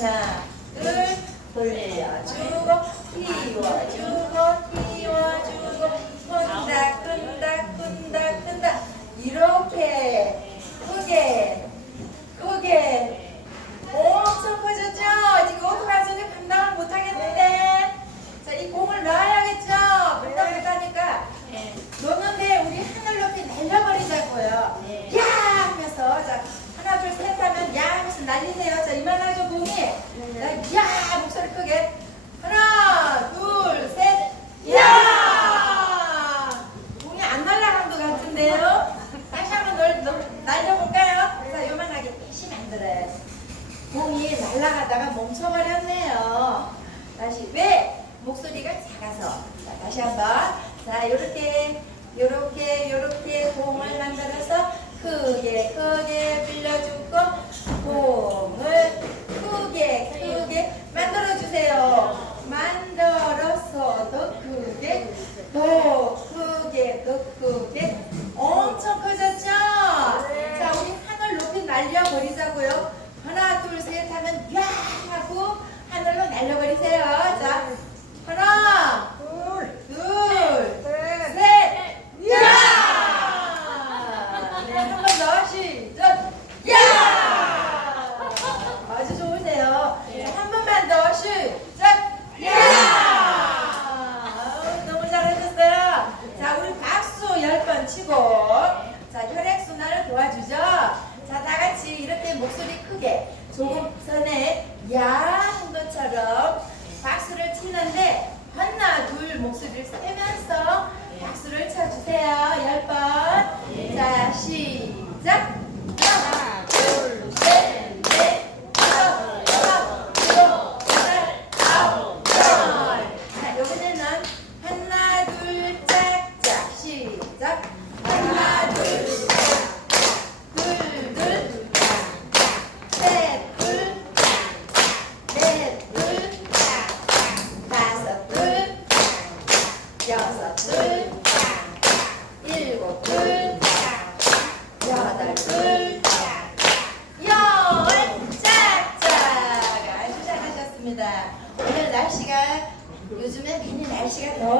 하나, 둘, 돌려주고, 띄워주고, 띄워주고, 끈다, 끈다, 끈다, 끈다. 이렇게 크게, 크게. 엄청 커졌죠? 지금 오토바이는 감당을 못하겠는데. 자, 이 공을 놔야겠죠? 감당 못하니까. 놓는데 우리 하늘 높이 날려버리자고요. 네. 야 하면서 자 하나 둘 셋 하면 야 하면서 날리세요. 자 이만하죠 공이. 자, 야 목소리 크게 하나 둘 셋. 야 공이 안 날아간 것 같은데요. 다시 한번 널, 널, 날려볼까요? 자 요만하게 대시 만들어요. 공이 날아가다가 멈춰버렸네요. 다시 왜 목소리가 작아서 자 다시 한번 자 요렇게 요렇게 요렇게 공을 만들어서 크게 크게 빌려주고 공을 크게 크게 만들어 주세요. 만들어서 더 크게 더 크게 엄청 커졌죠? 자 우리 하늘 높이 날려버리자고요. 하나 둘 셋 하면 야 하고 하늘로 날려버리세요. 자 하나 둘 셋, 야! 네, 한 번 더, 시작! 야! 아주 좋으세요. 네, 한 번만 더, 시작! 야! 아우, 너무 잘하셨어요. 자, 우리 박수 열 번 치고, 자, 혈액순환을 도와주죠. 자, 다 같이 이렇게 목소리 크게, 조금 전에 야! 한 것처럼 박수를 치는데, 하나, 둘 목소리를 세면서 박수를 쳐주세요. 열 번. 자, 시작. 하나, 둘, 셋, 넷, 다섯, 여섯, 일곱, 여덟, 아홉, 열. 자, 여기는 하나, 둘, 짝짝. 시작. 하나, 둘, 짝. 둘, 둘, 셋, 둘, 넷, 둘, 다섯, 둘, 여섯, 둘, 일곱, 둘, 여덟, 둘, 열, 짝짝. 아주 잘하셨습니다. 오늘 날씨가 요즘에 괜히 날씨가 더